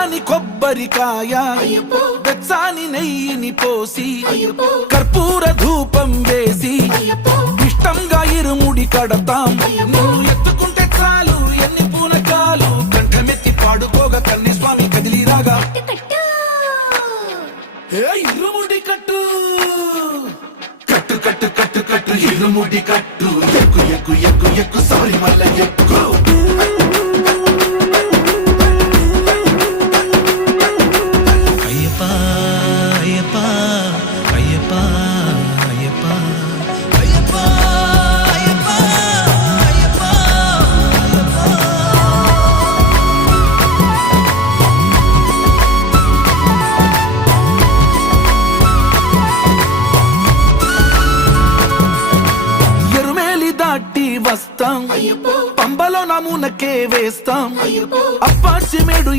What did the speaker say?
పచ్చాని కొబ్బరికాయ వెచ్చాని నెయ్యిని పోసి కర్పూర ధూపం వేసి ఇష్టంగా ఇరుముడి కడతాం. నువ్వు ఎత్తుకుంటే చాలు ఎన్ని పూనకాలు కంఠమెత్తి పాడుకోగా కన్ని స్వామి కదిలిరాగా ఇరుముడి కట్టు కట్టు కట్టు కట్టు కట్టు ఇరుముడి కట్టు ఎక్కు ఎక్కు ఎక్కు ఎక్కు సారి మల్ల ఎక్కు. వస్తాం పంబలో నమూనకే వేస్తాం అప్పాచి మేడు